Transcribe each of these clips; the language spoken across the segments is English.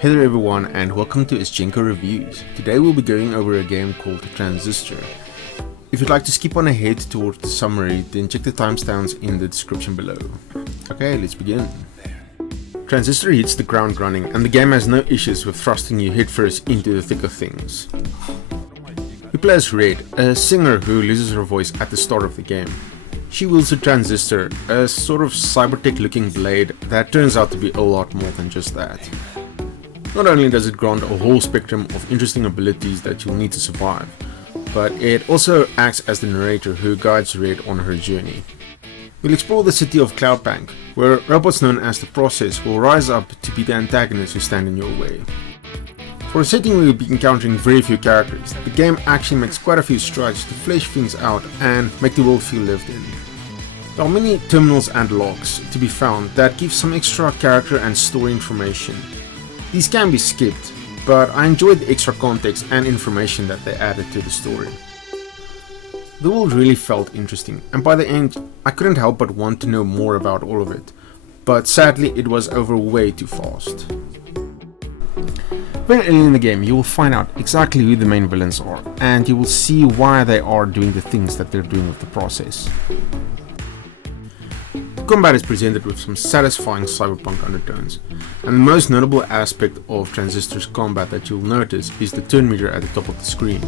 Hey there everyone, and welcome to Azjenco Reviews. Today we'll be going over a game called Transistor. If you'd like to skip on ahead towards the summary, then check the timestamps in the description below. Okay, let's begin. Transistor hits the ground running, and the game has no issues with thrusting you headfirst into the thick of things. You play as Red, a singer who loses her voice at the start of the game. She wields a transistor, a sort of cybertech looking blade that turns out to be a lot more than just that. Not only does it grant a whole spectrum of interesting abilities that you'll need to survive, but it also acts as the narrator who guides Red on her journey. We'll explore the city of Cloudbank, where robots known as the Process will rise up to be the antagonists who stand in your way. For a setting where you'll be encountering very few characters, the game actually makes quite a few strides to flesh things out and make the world feel lived in. There are many terminals and logs to be found that give some extra character and story information. These can be skipped, but I enjoyed the extra context and information that they added to the story. The world really felt interesting, and by the end I couldn't help but want to know more about all of it, but sadly it was over way too fast. Very early in the game you will find out exactly who the main villains are, and you will see why they are doing the things that they're doing with the Process. Combat is presented with some satisfying cyberpunk undertones, and the most notable aspect of Transistor's combat that you'll notice is the turn meter at the top of the screen.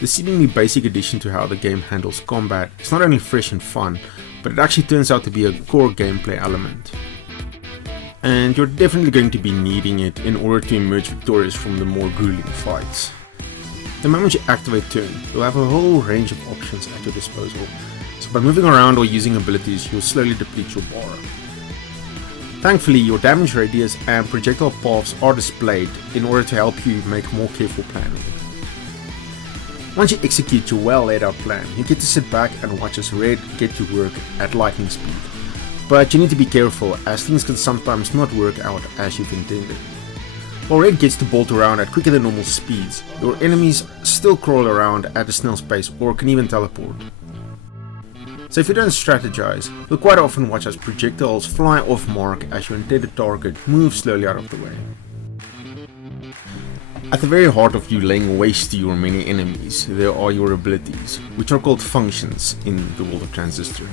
The seemingly basic addition to how the game handles combat is not only fresh and fun, but it actually turns out to be a core gameplay element. And you're definitely going to be needing it in order to emerge victorious from the more grueling fights. The moment you activate turn, you'll have a whole range of options at your disposal. So by moving around or using abilities, you'll slowly deplete your bar. Thankfully, your damage radius and projectile paths are displayed in order to help you make more careful planning. Once you execute your well laid out plan, you get to sit back and watch as Red get to work at lightning speed. But you need to be careful, as things can sometimes not work out as you've intended. While Red gets to bolt around at quicker than normal speeds, your enemies still crawl around at a snail's pace or can even teleport. So if you don't strategize, you'll quite often watch as projectiles fly off mark as your intended target moves slowly out of the way. At the very heart of you laying waste to your many enemies, there are your abilities, which are called functions in the world of Transistor.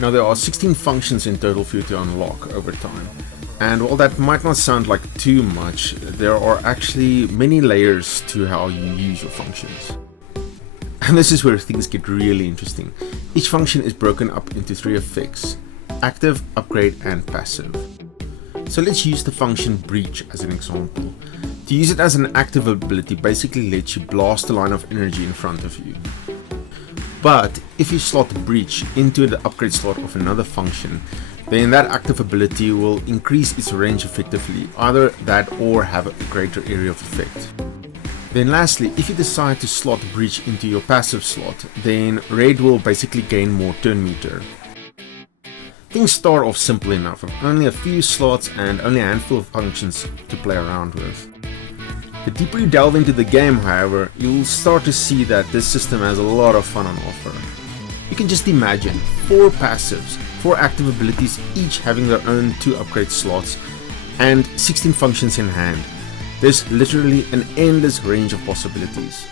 Now there are 16 functions in total for you to unlock over time, and while that might not sound like too much, there are actually many layers to how you use your functions. And this is where things get really interesting. Each function is broken up into 3 effects: active, upgrade, and passive. So let's use the function breach as an example. To use it as an active ability basically lets you blast a line of energy in front of you. But if you slot breach into the upgrade slot of another function, then that active ability will increase its range effectively, either that or have a greater area of effect. Then lastly, if you decide to slot breach into your passive slot, then Red will basically gain more turn meter. Things start off simple enough, with only a few slots and only a handful of functions to play around with. The deeper you delve into the game, however, you'll start to see that this system has a lot of fun on offer. You can just imagine 4 passives, 4 active abilities, each having their own 2 upgrade slots, and 16 functions in hand. There's literally an endless range of possibilities.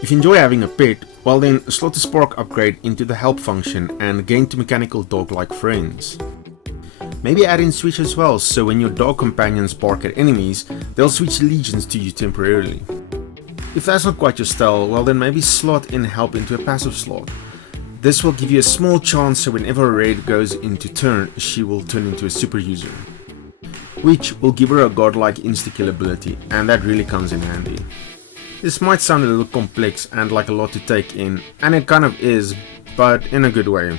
If you enjoy having a pet, well then slot the spark upgrade into the help function and gain 2 mechanical dog-like friends. Maybe add in switch as well, so when your dog companions bark at enemies, they'll switch legions to you temporarily. If that's not quite your style, well then maybe slot in help into a passive slot. This will give you a small chance so whenever Red goes into turn, she will turn into a super user, which will give her a godlike insta-kill ability, and that really comes in handy. This might sound a little complex and like a lot to take in, and it kind of is, but in a good way.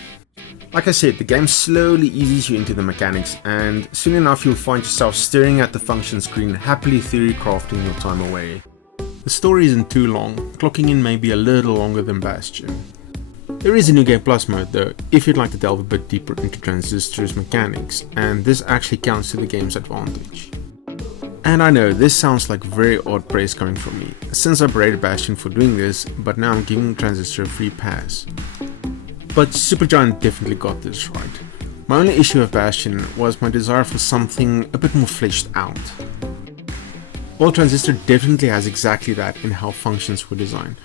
Like I said, the game slowly eases you into the mechanics, and soon enough you'll find yourself staring at the function screen, happily theory crafting your time away. The story isn't too long, clocking in maybe a little longer than Bastion. There is a New Game Plus mode though, if you'd like to delve a bit deeper into Transistor's mechanics, and this actually counts to the game's advantage. And I know this sounds like very odd praise coming from me, since I berated Bastion for doing this, but now I'm giving Transistor a free pass. But Supergiant definitely got this right. My only issue with Bastion was my desire for something a bit more fleshed out. While Transistor definitely has exactly that in how functions were designed,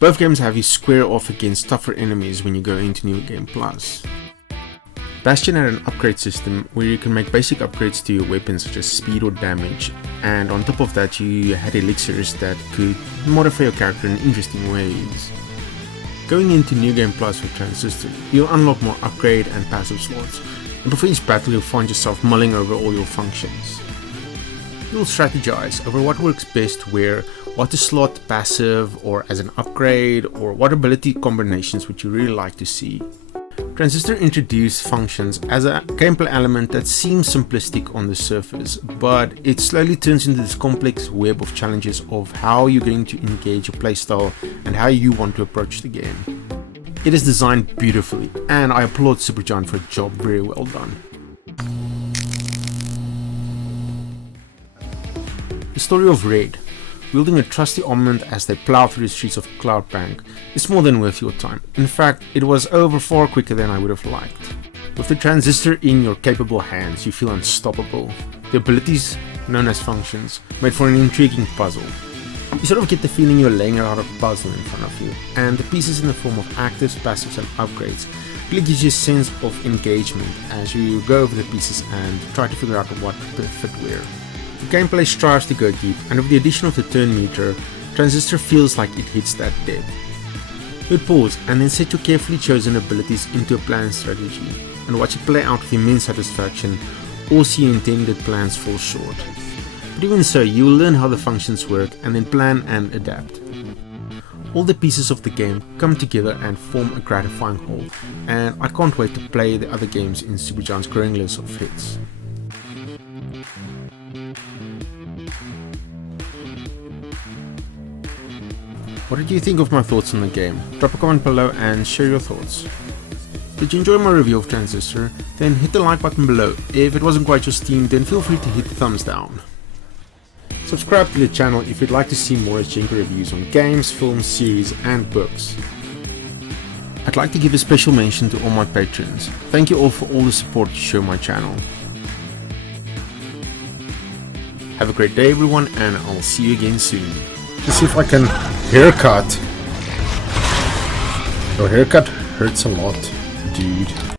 both games have you square off against tougher enemies when you go into New Game Plus. Bastion had an upgrade system where you can make basic upgrades to your weapons such as speed or damage, and on top of that you had elixirs that could modify your character in interesting ways. Going into New Game Plus with Transistor, you'll unlock more upgrade and passive slots, and before each battle you'll find yourself mulling over all your functions. You'll strategize over what works best where, what to slot passive or as an upgrade, or what ability combinations would you really like to see. Transistor introduced functions as a gameplay element that seems simplistic on the surface, but it slowly turns into this complex web of challenges of how you're going to engage your playstyle and how you want to approach the game. It is designed beautifully, and I applaud Supergiant for a job very well done. The story of Red, wielding a trusty armament as they plow through the streets of Cloudbank, is more than worth your time. In fact, it was over far quicker than I would have liked. With the Transistor in your capable hands, you feel unstoppable. The abilities, known as functions, made for an intriguing puzzle. You sort of get the feeling you're laying out a puzzle in front of you, and the pieces in the form of actives, passives and upgrades really gives you a sense of engagement as you go over the pieces and try to figure out what to fit where. The gameplay strives to go deep, and with the addition of the turn meter, Transistor feels like it hits that depth. You'd pause and then set your carefully chosen abilities into a planned strategy, and watch it play out with immense satisfaction, or see your intended plans fall short. But even so, you will learn how the functions work and then plan and adapt. All the pieces of the game come together and form a gratifying whole, and I can't wait to play the other games in Supergiant's growing list of hits. What did you think of my thoughts on the game? Drop a comment below and share your thoughts. Did you enjoy my review of Transistor? Then hit the like button below. If it wasn't quite your steam, then feel free to hit the thumbs down. Subscribe to the channel if you'd like to see more Azjenco reviews on games, films, series and books. I'd like to give a special mention to all my patrons. Thank you all for all the support you show my channel. Have a great day everyone, and I'll see you again soon. Let's see if I can haircut. Your haircut hurts a lot, dude.